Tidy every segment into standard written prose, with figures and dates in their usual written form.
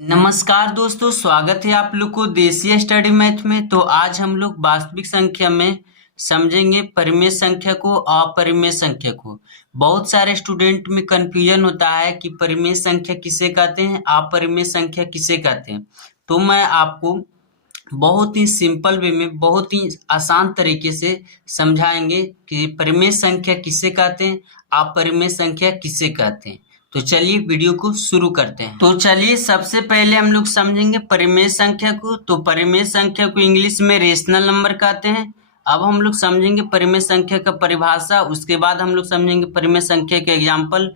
नमस्कार दोस्तों, स्वागत है आप लोग को देसीय स्टडी मैथ में। तो आज हम लोग वास्तविक संख्या में समझेंगे परिमेय संख्या को, अपरिमेय संख्या को। बहुत सारे स्टूडेंट में कंफ्यूजन होता है कि परिमेय संख्या किसे कहते हैं, अपरिमेय संख्या किसे कहते हैं। तो मैं आपको बहुत ही सिंपल वे में, बहुत ही आसान तरीके से समझाएंगे कि परिमेय संख्या किसे कहते हैं, अपरिमेय संख्या किसे कहते हैं। तो चलिए वीडियो को शुरू करते हैं। तो चलिए सबसे पहले हम लोग समझेंगे परिमेय संख्या को। तो परिमेय संख्या को इंग्लिश में रेशनल नंबर कहते हैं। अब हम लोग समझेंगे परिमेय संख्या का परिभाषा, उसके बाद हम लोग समझेंगे परिमेय संख्या के एग्जाम्पल।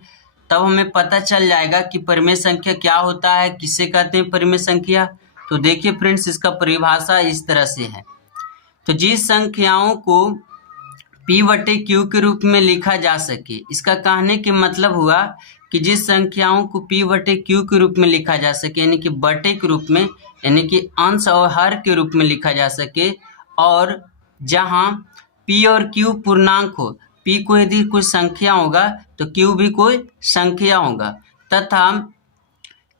तब हमें पता चल जाएगा कि परिमेय संख्या क्या होता है, किसे कहते हैं परिमेय संख्या। तो देखिए फ्रेंड्स, इसका परिभाषा इस तरह से है। तो जिस संख्याओं को P/Q के रूप में लिखा जा सके, इसका कहने के मतलब हुआ कि जिस संख्याओं को P/Q के रूप में लिखा जा सके, यानी कि बटे के रूप में, यानी कि अंश और हर के रूप में लिखा जा सके, और जहां P और Q पूर्णांक हो, P को यदि कोई संख्या होगा तो Q भी कोई संख्या होगा, तथा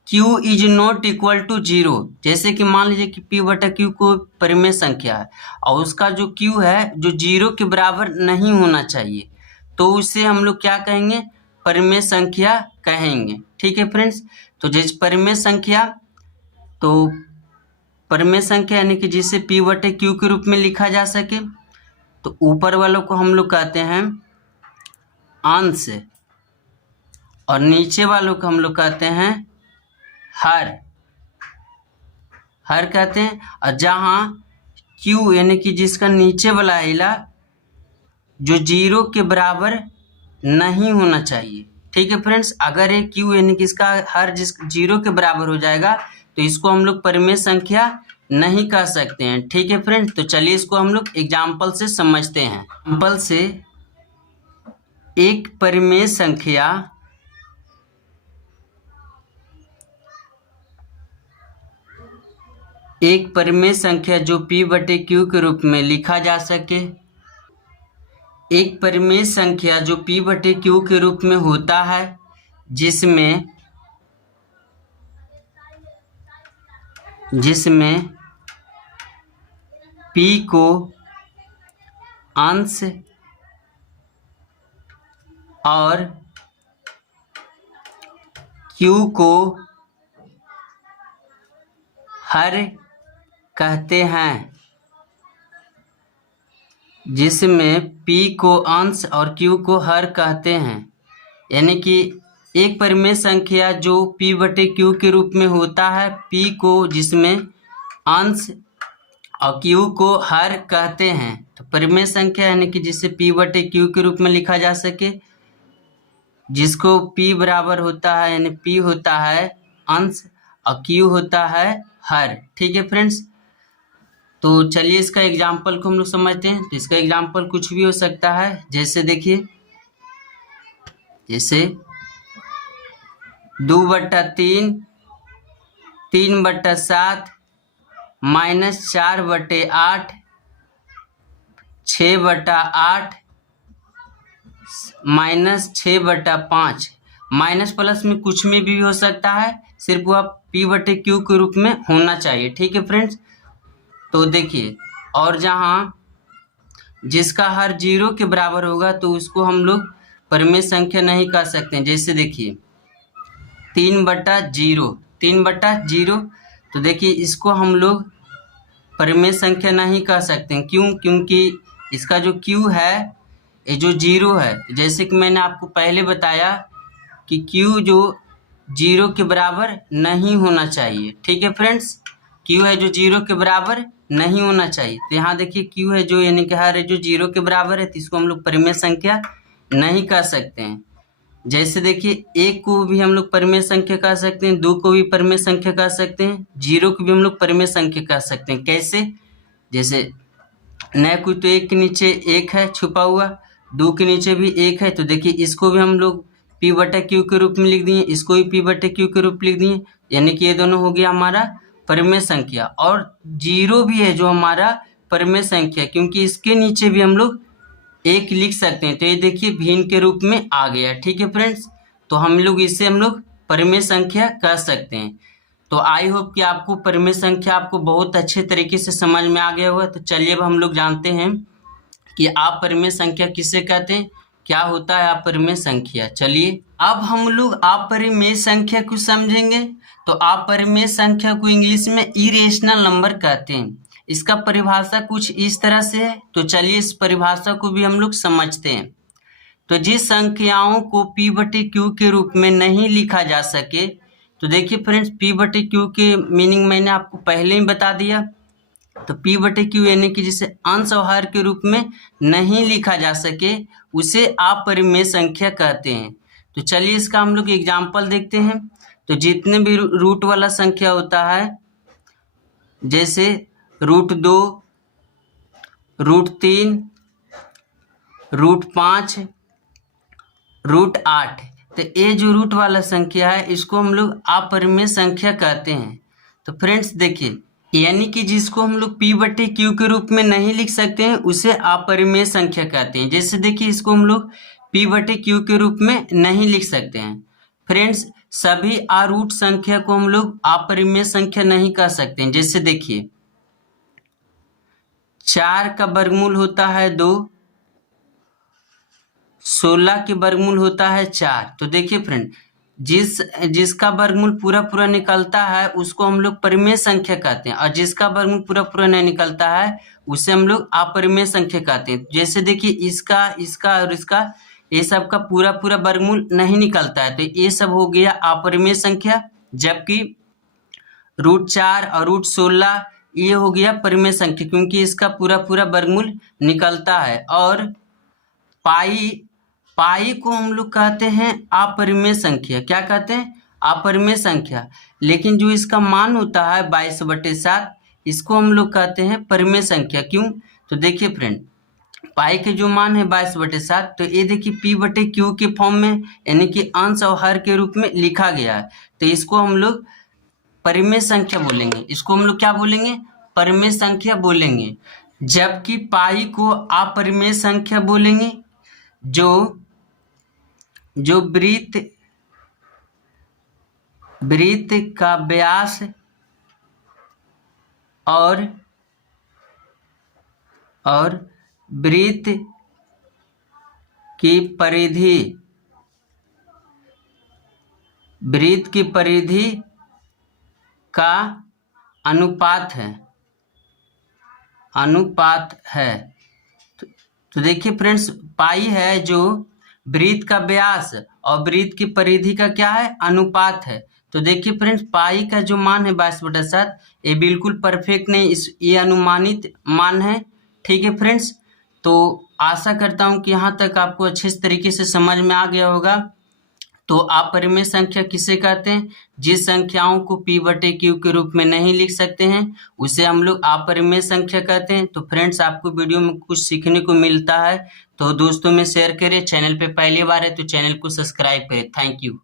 Q is not equal to 0। जैसे कि मान लीजिए कि P/Q को परिमेय संख्या है और उसका जो Q है जो 0 के बराबर नहीं होना चाहिए, तो उसे हम लोग क्या कहेंगे, परिमेय संख्या कहेंगे। ठीक है फ्रेंड्स। तो जिस परिमेय संख्या, तो परिमेय संख्या यानी कि जिसे P/Q के रूप में लिखा जा सके, तो ऊपर वालों को हम लोग कहते हैं अंश और नीचे वालों को हम लोग कहते हैं हर कहते हैं। और जहां Q यानी कि जिसका नीचे वाला हिला जो 0 के बराबर नहीं होना चाहिए। ठीक है फ्रेंड्स। अगर ये Q यानी कि इसका हर जिस 0 के बराबर हो जाएगा तो इसको हम लोग परिमेय संख्या नहीं कह सकते हैं। ठीक है फ्रेंड्स। तो चलिए इसको हम लोग एग्जाम्पल से समझते हैं। एग्जाम्पल से एक परिमेय संख्या जो P/Q के रूप में लिखा जा सके, एक परिमेय संख्या जो P/Q के रूप में होता है, जिसमें P को अंश और Q को हर कहते हैं, जिसमें P को अंश और Q को हर कहते हैं। यानी कि एक परिमेय संख्या जो P/Q के रूप में होता है, P को जिसमें अंश और Q को हर कहते हैं। तो परिमेय संख्या यानी कि जिसे P/Q के रूप में लिखा जा सके, जिसको P बराबर होता है, यानी P होता है अंश और Q होता है हर। ठीक है फ्रेंड्स। तो चलिए इसका एग्जाम्पल को हम लोग समझते हैं। तो इसका एग्जाम्पल कुछ भी हो सकता है, जैसे देखिए, जैसे 2/3, 3/7, -4/8, 6/8, -6/5। माइनस प्लस में कुछ में भी हो सकता है, सिर्फ वह P/Q के रूप में होना चाहिए। ठीक है फ्रेंड्स। तो देखिए, और जहाँ जिसका हर 0 के बराबर होगा तो उसको हम लोग परिमेय संख्या नहीं कह सकते हैं। जैसे देखिए 3/0, तो देखिए इसको हम लोग परिमेय संख्या नहीं कह सकते हैं। क्यों? क्योंकि इसका जो Q है ये जो 0 है, जैसे कि मैंने आपको पहले बताया कि Q जो 0 के बराबर नहीं होना चाहिए। ठीक है फ्रेंड्स। Q है जो 0 के बराबर नहीं होना चाहिए। तो यहाँ देखिए Q है जो, यानी कि हर है जो 0 के बराबर है, तो इसको हम लोग परिमेय संख्या नहीं कह सकते हैं। जैसे देखिए 1 को भी हम लोग परिमेय संख्या कह सकते हैं, 2 को भी परिमेय संख्या कह सकते हैं, 0 को भी हम लोग परिमेय संख्या कह सकते हैं। कैसे? जैसे न कोई तो 1 के नीचे 1 है छुपा हुआ, 2 के नीचे भी 1 है, तो देखिए इसको भी हम लोग P/Q के रूप में लिख दिए, इसको भी P/Q के रूप में लिख दिए, यानी कि ये दोनों हो गया हमारा परिमेय संख्या। और 0 भी है जो हमारा परिमेय संख्या, क्योंकि इसके नीचे भी हम लोग 1 लिख सकते हैं। तो ये देखिए भिन्न के रूप में आ गया। ठीक है फ्रेंड्स। तो हम लोग इसे परिमेय संख्या कह सकते हैं। तो आई होप कि आपको परिमेय संख्या आपको बहुत अच्छे तरीके से समझ में आ गया होगा। तो चलिए अब हम लोग जानते हैं कि अपरिमेय संख्या किसे कहते हैं, क्या होता है अपरिमेय संख्या। चलिए अब हम लोग अपरिमेय संख्या को समझेंगे। तो अपरिमेय संख्या को इंग्लिश में इरेशनल नंबर कहते हैं। इसका परिभाषा कुछ इस तरह से है। तो चलिए इस परिभाषा को भी हम लोग समझते हैं। तो जिस संख्याओं को P/Q के रूप में नहीं लिखा जा सके, तो देखिए फ्रेंड्स, P/Q के मीनिंग मैंने आपको पहले ही बता दिया। तो P/Q यानी कि जिसे अंश और हर के रूप में नहीं लिखा जा सके उसे अपरिमेय संख्या कहते हैं। तो चलिए इसका हम लोग एग्जाम्पल देखते हैं। तो जितने भी रूट वाला संख्या होता है, जैसे √2, √3, √5, √8, तो ये जो रूट वाला संख्या है इसको हम लोग अपरिमेय संख्या कहते हैं। तो फ्रेंड्स देखिए, यानी कि जिसको हम लोग P/Q के रूप में नहीं लिख सकते हैं उसे अपरिमेय संख्या कहते हैं। जैसे देखिए, इसको हम लोग P/Q के रूप में नहीं लिख सकते हैं। फ्रेंड्स, सभी अरूट संख्या को हम लोग अपरिमेय संख्या नहीं कह सकते हैं। जैसे देखिए, 4 का वर्गमूल होता है 2, 16 के वर्गमूल होता है 4। तो देखिए फ्रेंड, जिसका वर्गमूल पूरा पूरा निकलता है उसको हम लोग परिमेय संख्या कहते हैं, और जिसका वर्गमूल पूरा पूरा नहीं निकलता है उसे हम लोग अपरिमेय संख्या कहते हैं। जैसे देखिए, इसका और इसका, ये सब का पूरा पूरा वर्गमूल नहीं निकलता है, तो ये सब हो गया अपरिमेय संख्या। जबकि √4 और √16 ये हो गया परिमेय संख्या, क्योंकि इसका पूरा पूरा वर्गमूल निकलता है। और पाई को हम लोग कहते हैं अपरिमेय संख्या। क्या कहते हैं? अपरिमेय संख्या। लेकिन जो इसका मान होता है 22/7, इसको हम लोग कहते हैं परिमेय संख्या। क्यों? तो देखिए फ्रेंड, पाई के जो मान है 22/7, तो ये देखिए P/Q के फॉर्म में, यानी कि अंश और हर के रूप में लिखा गया है। तो इसको हम लोग परिमेय संख्या बोलेंगे। इसको हम लोग क्या बोलेंगे? परिमेय संख्या बोलेंगे। जबकि पाई को अपरिमेय संख्या बोलेंगे, जो वृत्त का व्यास और वृत्त की परिधि का अनुपात है। तो देखिए फ्रेंड्स, पाई है जो वृत्त का व्यास और वृत्त की परिधि का क्या है? अनुपात है। तो देखिए फ्रेंड्स, पाई का जो मान है 22/7, ये बिल्कुल परफेक्ट नहीं, ये अनुमानित मान है। ठीक है फ्रेंड्स, तो आशा करता हूँ कि यहाँ तक आपको अच्छे तरीके से समझ में आ गया होगा। तो अपरिमेय संख्या किसे कहते हैं? जिस संख्याओं को P/Q के रूप में नहीं लिख सकते हैं उसे हम लोग अपरिमेय संख्या कहते हैं। तो फ्रेंड्स, आपको वीडियो में कुछ सीखने को मिलता है तो दोस्तों में शेयर करें। चैनल पे पहली बार है तो चैनल को सब्सक्राइब करें। Thank you.